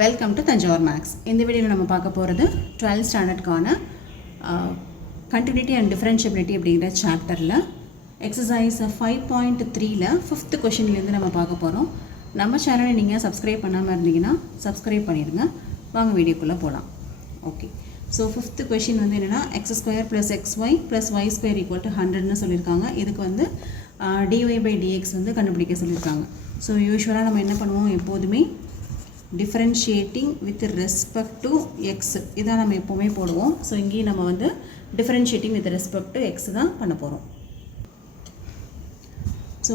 Welcome to Thanjavur maths. இந்த வீடியோவில் நம்ம பார்க்க போகிறது 12th ஸ்டாண்டர்டுக்கான கண்டினியூட்டி அண்ட் டிஃபரன்ஷியபிலிட்டி அப்படிங்கிற சாப்டரில் எக்ஸசைஸ் 5.3ல் 5th கொஷின்லேருந்து நம்ம பார்க்க போகிறோம். நம்ம சேனலை நீங்கள் சப்ஸ்கிரைப் பண்ணாமல் இருந்தீங்கன்னா சப்ஸ்கிரைப் பண்ணிடுங்க. வாங்க வீடியோக்குள்ளே போகலாம். ஓகே, ஸோ 5th கொஷின் வந்து என்னென்னா x² + xy + y² = 100ன்னு சொல்லியிருக்காங்க. இதுக்கு வந்து dy/dx வந்து கண்டுபிடிக்க சொல்லியிருக்காங்க. ஸோ யூஸ்வலாக நம்ம என்ன பண்ணுவோம், எப்போதுமே differentiating with respect to x இதான் நம்ம எப்போவுமே போடுவோம். ஸோ இங்கேயும் நம்ம வந்து differentiating with respect to x தான் பண்ண போகிறோம். So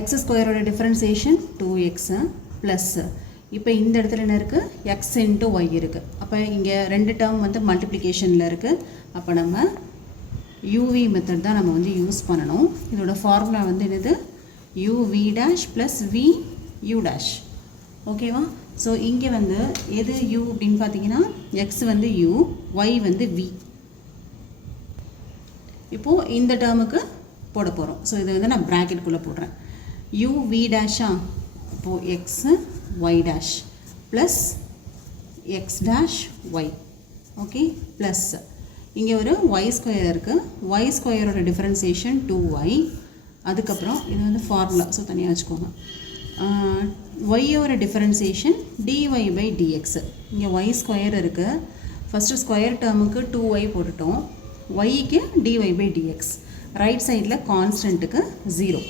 x² differentiation 2x plus இப்போ இந்த இடத்துல என்ன இருக்குது, x × y இருக்குது. அப்போ இங்கே ரெண்டு டேர்ம் வந்து மல்டிப்ளிகேஷனில் இருக்குது. அப்போ நம்ம uv மெத்தட் தான் நம்ம வந்து யூஸ் பண்ணணும். இதோட ஃபார்முலா வந்து என்னது, uv' + vu'. ஓகேவா? ஸோ இங்கே வந்து எது u அப்படின்னு பார்த்தீங்கன்னா x வந்து u, y வந்து v. இப்போது இந்த டேர்முக்கு போட போகிறோம். ஸோ இதை வந்து நான் ப்ராக்கெட்டுக்குள்ளே போடுறேன். uv' இப்போது x y' plus x'y. Okay, plus இங்கே ஒரு y² இருக்குது. y² differentiation 2y. அதுக்கப்புறம் இது வந்து ஃபார்முலா, ஸோ தனியாக வச்சுக்கோங்க. y differentiation dy/dx. இங்கே y² இருக்குது. ஃபஸ்ட்டு ஸ்கொயர் டேர்முக்கு 2y போட்டுட்டோம். yக்கு dy/dx. ரைட் சைடில் கான்ஸ்டன்ட்டுக்கு 0.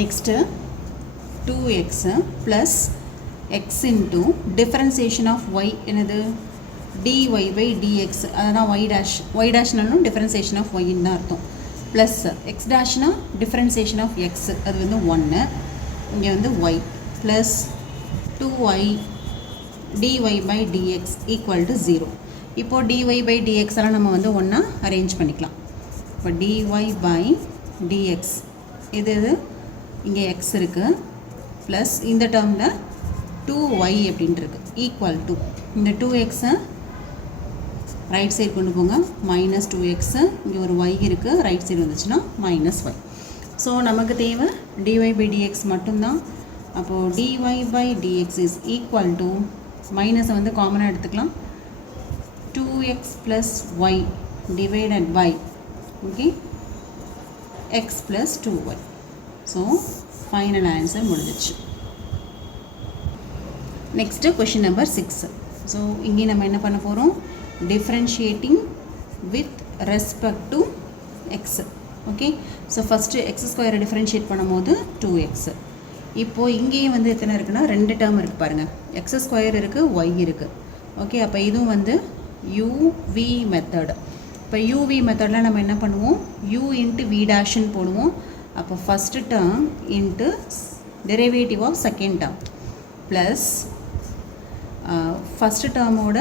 Next 2x plus x into differentiation of y என்னது, dy/dx. அதுதான் y'. டிஃபரன்சியேஷன் ஆஃப் yன்னு தான் அர்த்தம். Plus x' differentiation of x, அது வந்து 1. இங்கே வந்து y ப்ளஸ் 2y dy/dx = 0. இப்போது dy/dx எல்லாம் நம்ம வந்து ஒன்றா அரேஞ்ச் பண்ணிக்கலாம். இப்போ dy/dx இது இங்கே x இருக்குது, ப்ளஸ் இந்த டேர்மில் 2y அப்படின்ட்டு இருக்குது ஈக்குவல் டு இந்த 2x ரைட் சைடு கொண்டு போங்க, -2x. இங்கே ஒரு y இருக்குது, ரைட் சைடு வந்துச்சுன்னா -y. ஸோ நமக்கு தேவை dy/dx மட்டும்தான். அப்போது dy/dx இஸ் ஈக்குவல் டு மைனஸை வந்து காமனாக எடுத்துக்கலாம், 2x + y divided by okay x + 2y. So final answer முடிஞ்சிச்சு. Next question number 6. ஸோ இங்கே நம்ம என்ன பண்ண போகிறோம், differentiating with respect to x. Okay, so first x² differentiate பண்ணும்போது 2x. இப்போது இங்கேயும் வந்து எத்தனை இருக்குன்னா ரெண்டு டேர்ம் இருக்குது பாருங்கள், x² இருக்குது, y இருக்குது. ஓகே, அப்போ இதுவும் வந்து uv மெத்தட். இப்போ uv மெத்தடில் நம்ம என்ன பண்ணுவோம், u × v' போடுவோம். அப்போ first term into derivative of second term plus first டேர்மோட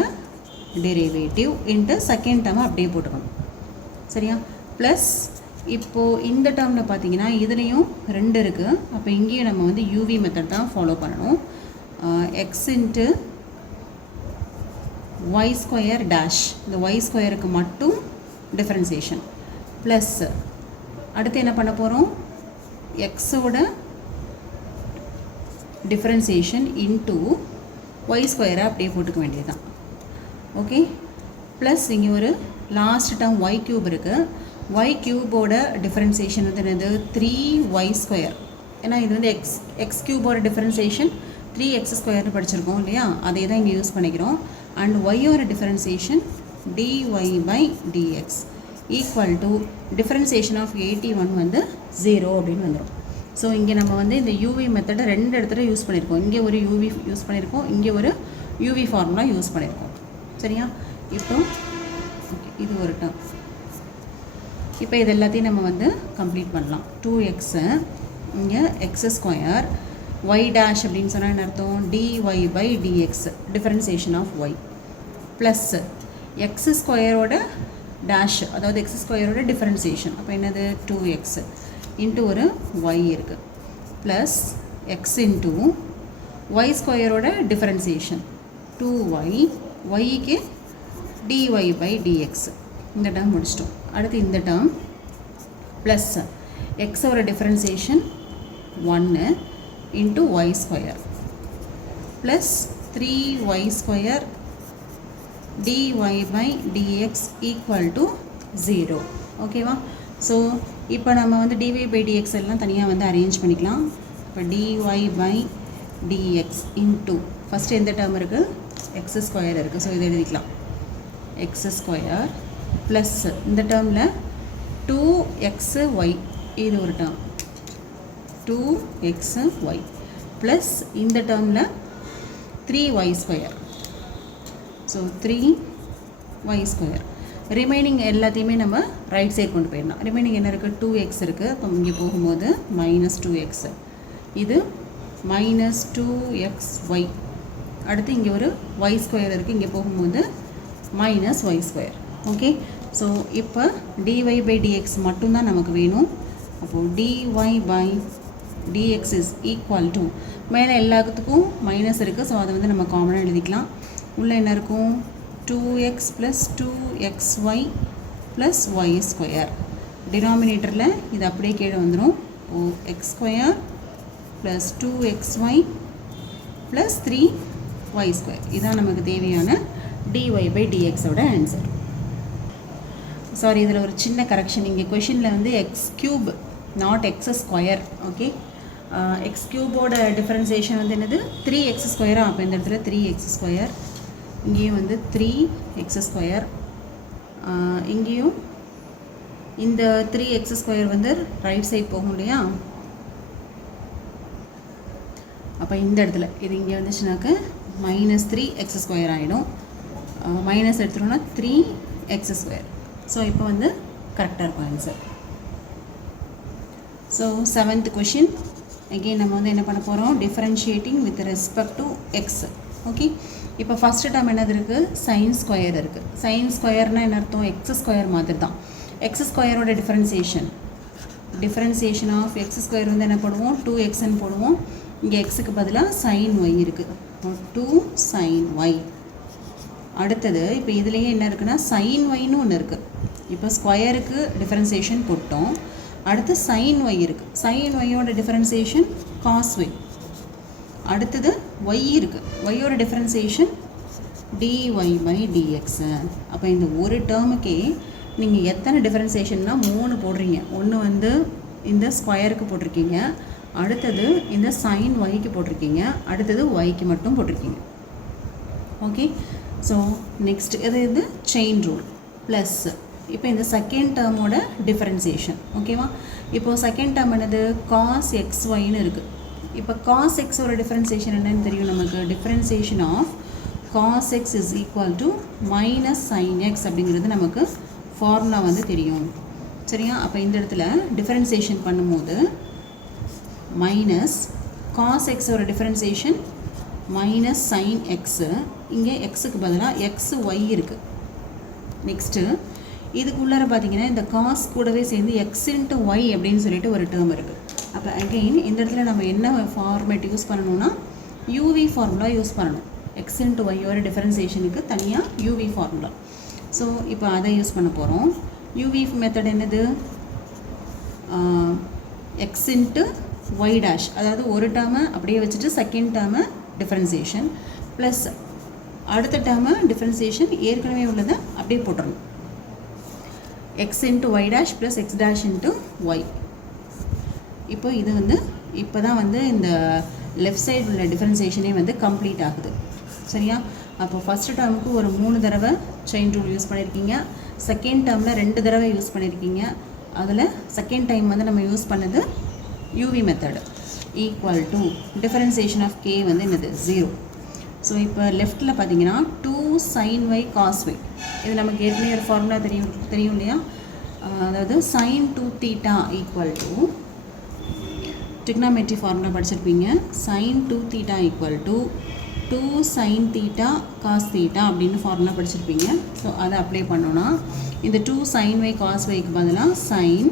டெரிவேட்டிவ் இன்ட்டு செகண்ட் டேர்மை அப்படியே போட்டுக்கணும். சரியா? ப்ளஸ் இப்போது இந்த டேர்மில் பார்த்தீங்கன்னா இதுலேயும் 2 இருக்குது. அப்போ இங்கேயும் நம்ம வந்து யூவி மெத்தட் தான் ஃபாலோ பண்ணணும். x × y²'. இந்த y²க்கு மட்டும் டிஃபரன்சியேஷன் ப்ளஸ் அடுத்து என்ன பண்ண போகிறோம், எக்ஸோட டிஃபரன்சியேஷன் இன்ட்டு y² அப்படியே போட்டுக்க வேண்டியது தான். ஓகே, ப்ளஸ் இங்கே ஒரு லாஸ்ட் டேர்ம் y³ இருக்குது. y³ டிஃபரன்சியேஷன் வந்து என்னது, 3y². ஏன்னா இது வந்து x³ டிஃபரன்சியேஷன் 3x² படிச்சிருக்கோம் இல்லையா, அதே தான் இங்கே யூஸ் பண்ணிக்கிறோம். And y differentiation dy/dx equal to differentiation of 81 வந்து 0 அப்படின்னு வந்துடும். ஸோ இங்கே நம்ம வந்து இந்த யூவி மெத்தடை ரெண்டு இடத்துல யூஸ் பண்ணியிருக்கோம். இங்கே ஒரு யூவி யூஸ் பண்ணியிருக்கோம், இங்கே ஒரு யூவி ஃபார்முலா யூஸ் பண்ணியிருக்கோம். சரியா? இப்போ ஓகே, இது ஒரு டேர்ம். இப்போ இது எல்லாத்தையும் நம்ம வந்து கம்ப்ளீட் பண்ணலாம். 2x இங்கே x² y' அப்படின்னு சொன்னால் என்ன அர்த்தம், dy/dx differentiation of y plus x² dash, அதாவது x² டிஃபரன்சியேஷன். அப்போ என்னது, 2x இன்ட்டு ஒரு y இருக்குது plus x into y² differentiation 2y, yக்கு dy/dx. இந்த டேர்ம் முடிச்சிட்டோம். அடுத்து இந்த டேர்ம் ப்ளஸ் எக்ஸோட differentiation 1 into y square plus 3y square dy by dx equal to 0. ஓகேவா? ஸோ இப்போ நம்ம வந்து dy by dx எல்லாம் தனியாக வந்து அரேஞ்ச் பண்ணிக்கலாம். இப்போ dy by dx into first எந்த டேர்ம் இருக்குது? எக்ஸ் ஸ்கொயர் இருக்குது. ஸோ இதை எழுதிக்கலாம். எக்ஸ் ஸ்கொயர் ப்ளஸ் இந்த டேர்மில் 2xy இது ஒரு டேர்ம் 2xy ப்ளஸ் இந்த டேர்மில் 3y square. So 3y square. Remaining எல்லாத்தையுமே நம்ம ரைட் சைட் கொண்டு போயிடலாம். ரிமைனிங் என்ன இருக்குது? 2x இருக்குது. அப்போ இங்கே போகும்போது -2x. இது -2xy. அடுத்து இங்கே ஒரு y ஸ்கொயர் இருக்குது. இங்கே போகும்போது -y ஸ்கொயர். ஓகே. ஸோ இப்போ dy by dx மட்டும்தான் நமக்கு வேணும். அப்போது dy by dx is equal to மேலே எல்லாத்துக்கும் மைனஸ் இருக்குது. ஸோ அதை வந்து நம்ம காமனாக எழுதிக்கலாம். உள்ளே என்ன இருக்கும்? 2x plus 2xy plus y square. டினாமினேட்டரில் இது அப்படியே கீழே வந்துடும். X square plus 2xy plus 3y square. இதுதான் நமக்கு தேவையான dy by dxோட ஆன்சர். சாரி, இதில் ஒரு சின்ன கரெக்ஷன். இங்கே கொஷினில் வந்து x cube not x square. Okay. X க்யூபோட டிஃப்ரென்சியேஷன் வந்து என்னது? 3x ஸ்கொயரா? அப்போ இந்த இடத்துல 3x ஸ்கொயர். இங்கேயும் வந்து 3x ஸ்கொயர். இங்கேயும் இந்த 3x ஸ்கொயர் வந்து ரைட் சைட் போகும் இல்லையா? அப்போ இந்த இடத்துல இது இங்கே வந்துச்சுனாக்க -3x ஸ்கொயர் ஆகிடும். மைனஸ் எடுத்துட்டோம்னா 3x ஸ்கொயர். ஸோ இப்போ வந்து கரெக்டாக இருக்கும் answer. So 7th question. Again நம்ம வந்து என்ன பண்ண போகிறோம்? Differentiating with respect to X. Okay. இப்போ ஃபஸ்ட்டு டேர்ம் என்னது இருக்குது? சைன் ஸ்கொயர் இருக்குது. சைன் ஸ்கொயர்னால் என்ன அர்த்தம்? எக்ஸ் ஸ்கொயர் மாதிரி தான். எக்ஸ் ஸ்கொயரோட டிஃபரன்சியேஷன் ஆஃப் எக்ஸ் ஸ்கொயர் வந்து என்ன பண்ணுவோம்? 2xன்னு போடுவோம். இங்கே எக்ஸுக்கு பதிலாக சைன் ஒய் இருக்குது. 2 sin y. அடுத்தது இப்போ இதுலேயே என்ன இருக்குன்னா சைன் ஒய்னு ஒன்று இருக்குது. இப்போ ஸ்கொயருக்கு டிஃபரன்சியேஷன் போட்டோம். அடுத்து சைன் ஒய் இருக்குது. சைன் ஒய்யோட டிஃபரன்சியேஷன் காஸ் ஒய். அடுத்தது ஒய் இருக்குது. ஒய்யோட டிஃபரன்சியேஷன் dy by dx. அப்போ இந்த ஒரு டேர்முக்கே நீங்கள் எத்தனை டிஃபரன்சியேஷன்னா 3 போடுறீங்க. ஒன்று வந்து இந்த ஸ்கொயருக்கு போட்டிருக்கீங்க, அடுத்தது இந்த சைன் ஒய்க்கு போட்டிருக்கீங்க, அடுத்தது ஒய்க்கு மட்டும் போட்டிருக்கீங்க. ஓகே. ஸோ நெக்ஸ்ட் இது செயின் ரூல் ப்ளஸ் இப்போ இந்த செகண்ட் டேர்மோட டிஃபரன்சியேஷன். ஓகேவா? இப்போது செகண்ட் டேர்ம் என்னது? காஸ் எக்ஸ் ஒய்னு இருக்குது. இப்போ காஸ் எக்ஸோட டிஃபரன்சியேஷன் என்னன்னு தெரியும் நமக்கு? Differentiation of cos x is equal to minus sine x அப்படிங்கிறது நமக்கு ஃபார்முலா வந்து தெரியும். சரியா? அப்போ இந்த இடத்துல டிஃபரன்சியேஷன் பண்ணும்போது மைனஸ் காஸ் எக்ஸோட டிஃபரன்சியேஷன் மைனஸ் சைன் எக்ஸு. இங்கே எக்ஸுக்கு பதிலாக எக்ஸ் ஒய் இருக்குது. நெக்ஸ்ட்டு இதுக்குள்ளார பார்த்தீங்கன்னா இந்த காஸ் கூடவே சேர்ந்து எக்ஸ் இன்ட்டு ஒய் அப்படின்னு சொல்லிட்டு ஒரு டேர்ம் இருக்குது. அப்போ அகெயின் இந்த இடத்துல நம்ம என்ன ஃபார்மேட் யூஸ் பண்ணணும்னா யூவி ஃபார்முலா யூஸ் பண்ணணும். எக்ஸ் இன்ட்டு ஒய்யோட டிஃபரன்சியேஷனுக்கு தனியாக யூவி ஃபார்முலா. ஸோ இப்போ அதை யூஸ் பண்ண போகிறோம். யூவி மெத்தட் என்னது? எக்ஸ் இன்ட்டு ஒய் டேஷ், அதாவது ஒரு டேர்மை அப்படியே வச்சுட்டு செகண்ட் டேர்மை டிஃபரன்சியேஷன் ப்ளஸ் அடுத்த டேர்மை டிஃபரன்சியேஷன் ஏற்கனவே உள்ளதை அப்படியே போட்டுடணும். X into y dash plus x dash into y. இப்போ இது வந்து இப்போ தான் வந்து இந்த லெஃப்ட் சைடு உள்ள டிஃபரன்சியேஷனே வந்து கம்ப்ளீட் ஆகுது. சரியா? அப்போ ஃபஸ்ட்டு டேர்முக்கு ஒரு 3 தடவை செயின் ரூல் யூஸ் பண்ணியிருக்கீங்க. செகண்ட் டேர்மில் 2 தடவை யூஸ் பண்ணியிருக்கீங்க. அதில் செகண்ட் டைம் வந்து நம்ம யூஸ் பண்ணது UV method. Equal to differentiation of K வந்து என்னது? 0. ஸோ இப்போ லெஃப்ட்டில் பார்த்தீங்கன்னா 2 sin y cos y. இது நமக்கு ஏற்கனவே ஒரு ஃபார்முலா தெரியும் இல்லையா? அதாவது sin 2 theta equal to trigonometry formula படிச்சிருப்பீங்க. sin 2 theta equal to 2 sin theta cos theta அப்படின்னு ஃபார்முலா படிச்சிருப்பீங்க. ஸோ அதை அப்ளை பண்ணோன்னா இந்த 2 sin y cos yக்கு பதிலாக sin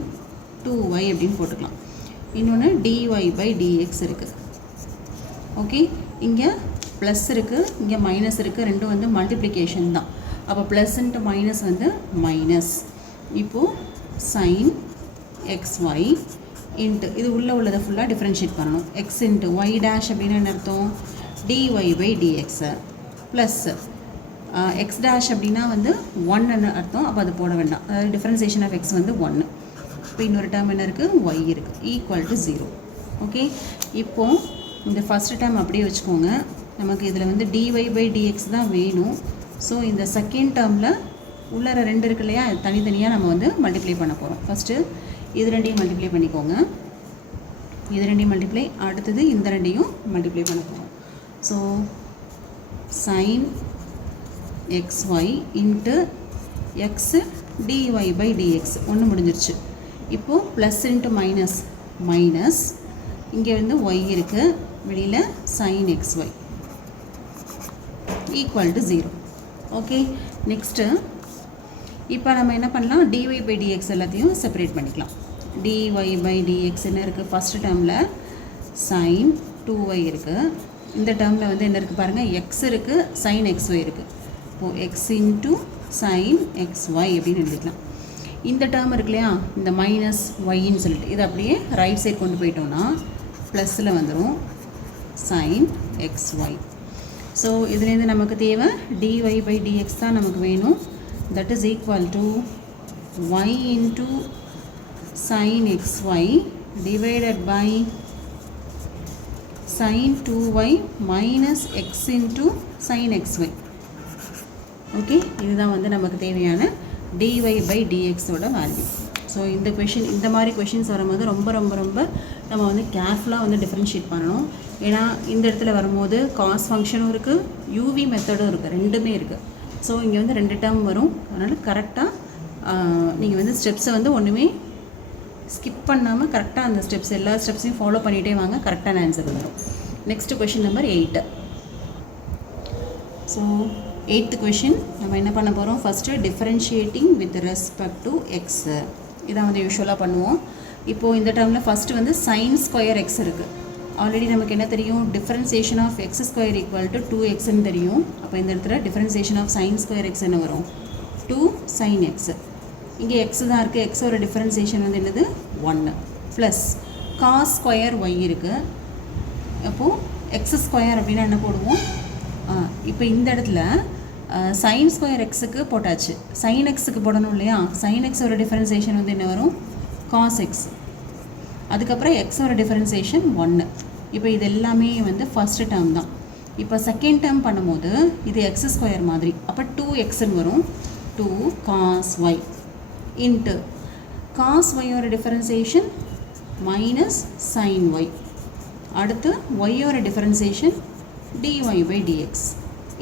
2y அப்படின்னு போட்டுக்கலாம். இன்னொன்று dy by dx இருக்குது. ஓகே. இங்கே ப்ளஸ் இருக்குது, இங்கே மைனஸ் இருக்குது. ரெண்டும் வந்து மல்டிப்ளிகேஷன் தான். அப்போ ப்ளஸ் இன்ட்டு மைனஸ் வந்து மைனஸ். இப்போது சைன் எக்ஸ் ஒய் இன்ட்டு இது உள்ளே உள்ளதை ஃபுல்லாக டிஃப்ரென்ஷியேட் பண்ணணும். எக்ஸ் இன்ட்டு ஒய் டேஷ் அப்படின்னு என்ன அர்த்தம்? dy by dx plus x dash அப்படின்னா வந்து 1ன்னு அர்த்தம். அப்போ அது போட வேண்டாம். அதாவது டிஃப்ரென்சியேஷன் ஆஃப் எக்ஸ் வந்து 1. இப்போ இன்னொரு டேர்ம் என்ன இருக்குது, ஒய் இருக்குது, ஈக்குவல் டு 0. ஓகே, இப்போது இந்த ஃபஸ்ட்டு டேர்ம் அப்படியே வச்சுக்கோங்க. நமக்கு இதில் வந்து dy by dx தான் வேணும். ஸோ இந்த செகண்ட் டேர்மில் உள்ளார 2 இருக்கு இல்லையா, தனித்தனியாக நம்ம வந்து மல்டிப்ளை பண்ண போகிறோம். ஃபஸ்ட்டு இது ரெண்டையும் மல்டிப்ளை பண்ணிக்கோங்க. இது ரெண்டையும் மல்டிப்ளை, அடுத்தது இந்த ரெண்டையும் மல்டிப்ளை பண்ண போகிறோம். So sin xy into X dy by dx ஒன்று முடிஞ்சிருச்சு. இப்போது ப்ளஸ் இன்ட்டு மைனஸ் மைனஸ், இங்கே வந்து y இருக்குது, வெளியில் sin xy equal to 0. Okay, next இப்போ நம்ம என்ன பண்ணலாம், dy by dx எல்லாத்தையும் செப்பரேட் பண்ணிக்கலாம். dy by dx என்ன இருக்குது, ஃபஸ்ட்டு டேர்மில் sin 2y இருக்குது. இந்த டேர்மில் வந்து என்ன இருக்குது பாருங்கள், x இருக்குது, sin xy இருக்குது. இப்போது x இன்ட்டு sin xy அப்படின்னு எழுதிக்கலாம். இந்த டேர்ம் இருக்கு இல்லையா, இந்த மைனஸ் ஒய்ன்னு சொல்லிட்டு இதை அப்படியே ரைட் சைட் கொண்டு போயிட்டோம்னா ப்ளஸில் வந்துடும் sin xy. ஸோ இதுலேருந்து நமக்கு தேவை dy by dx தான் நமக்கு வேணும். That is equal to y into sin xy divided by sin 2y minus x into sin xy. Okay, இதுதான் வந்து நமக்கு தேவையான dy by dx ஓட வேல்யூ. ஸோ இந்த கொஷின், இந்த மாதிரி கொஷின்ஸ் வரும்போது ரொம்ப ரொம்ப ரொம்ப நம்ம வந்து கேர்ஃபுல்லாக வந்து டிஃப்ரென்ஷியேட் பண்ணணும். ஏன்னா இந்த இடத்துல வரும்போது காஸ் ஃபங்க்ஷனும் இருக்குது, யூவி மெத்தடும் இருக்குது, ரெண்டுமே இருக்குது. ஸோ இங்கே வந்து 2 டேர்ம் வரும். அதனால் கரெக்டாக நீங்கள் வந்து ஸ்டெப்ஸை வந்து ஒன்றுமே ஸ்கிப் பண்ணாமல் கரெக்டாக அந்த ஸ்டெப்ஸ் எல்லா ஸ்டெப்ஸையும் ஃபாலோ பண்ணிகிட்டே வாங்க, கரெக்டான ஆன்சர் வரும். Next question number 8. So 8th question நம்ம என்ன பண்ண போகிறோம், first differentiating with respect to X. இதான் வந்து யூஸ்வலாக பண்ணுவோம். இப்போது இந்த டேர்மில் ஃபஸ்ட்டு வந்து sin ஸ்கொயர் எக்ஸ் இருக்குது. ஆல்ரெடி நமக்கு என்ன தெரியும், differentiation of x square equal to 2xன்னு தெரியும். அப்போ இந்த இடத்துல differentiation of sin square x என்ன வரும், 2 sin x. இங்கே எக்ஸ் தான் இருக்குது, எக்ஸோட டிஃப்ரென்சியேஷன் வந்து என்னது 1 ப்ளஸ் காஸ் ஸ்கொயர் ஒய் இருக்குது. அப்போது எக்ஸ் ஸ்கொயர் அப்படின்னா என்ன போடுவோம், இப்போ இந்த இடத்துல sin ஸ்கொயர் எக்ஸுக்கு போட்டாச்சு, sin எக்ஸுக்கு போடணும் இல்லையா. sin எக்ஸோட டிஃப்ரென்சியேஷன் வந்து என்ன வரும், காஸ் எக்ஸ். அதுக்கப்புறம் எக்ஸோட டிஃப்ரென்சியேஷன் 1. இப்போ இது எல்லாமே வந்து ஃபஸ்ட்டு டேர்ம் தான். இப்போ செகண்ட் டேர்ம் பண்ணும்போது இது எக்ஸ் ஸ்கொயர் மாதிரி, அப்போ 2xன்னு வரும், 2 cos y இன்ட்டு காஸ் ஒய்யோட டிஃப்ரென்சியேஷன் மைனஸ் sin y. அடுத்து ஒய்யோட differentiation dy by dx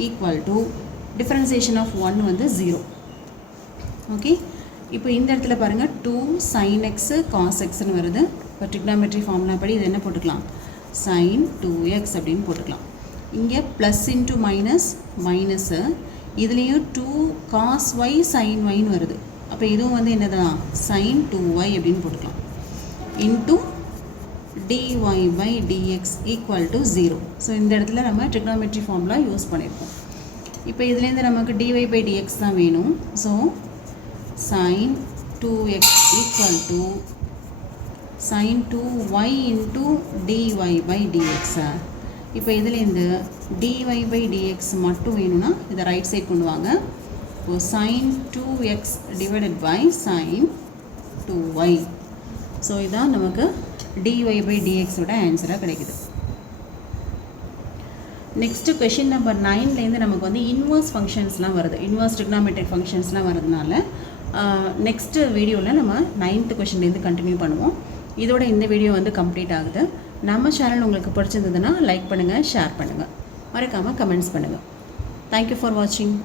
equal to differentiation of 1 வந்து 0. ஓகே, இப்போ இந்த இடத்துல பாருங்கள் 2 sin x cos xன்னு வருது. இப்போ ட்ரிக்னாமெட்ரி ஃபார்முலா படி இது என்ன போட்டுக்கலாம், sin 2x அப்படின்னு போட்டுக்கலாம். இங்கே ப்ளஸ் இன்ட்டு மைனஸ் மைனஸு, இதுலேயும் 2 cos y sin yன்னு வருது. அப்போ இதுவும் வந்து என்னதான் sin 2y அப்படின்னு போட்டுக்கலாம். Into dy by dx equal to 0. So இந்த இடத்துல நம்ம ட்ரிக்னாமெட்ரி ஃபார்முலா யூஸ் பண்ணியிருக்கோம். இப்போ இதுலேருந்து நமக்கு dy by dx தான் வேணும். So sin 2x equal to sin 2y into dy by dx. இப்போ இதுலேருந்து dy by dx மட்டும் வேணும்னா இதை ரைட் சைட் கொண்டு வாங்க. இப்போ sin 2x divided by sin 2y. So இதான் நமக்கு dy by dx ஓட ஆன்சராக கிடைக்குது. நெக்ஸ்ட்டு கொஷின் நம்பர் 9லேருந்து நமக்கு வந்து இன்வர்ஸ் ஃபங்க்ஷன்ஸ்லாம் வருது, இன்வர்ஸ் ட்ரிக்னாமெட்ரிக் ஃபங்க்ஷன்ஸ்லாம் வரதுனால நெக்ஸ்ட்டு வீடியோவில் நம்ம 9th கொஷின்லேருந்து கண்டினியூ பண்ணுவோம். இதோட இந்த வீடியோ வந்து கம்ப்ளீட் ஆகுது. நம்ம சேனல் உங்களுக்கு பிடிச்சிருந்ததுன்னா லைக் பண்ணுங்கள், ஷேர் பண்ணுங்கள், மறக்காமல் கமெண்ட்ஸ் பண்ணுங்கள். தேங்க்யூ ஃபார் வாட்சிங்.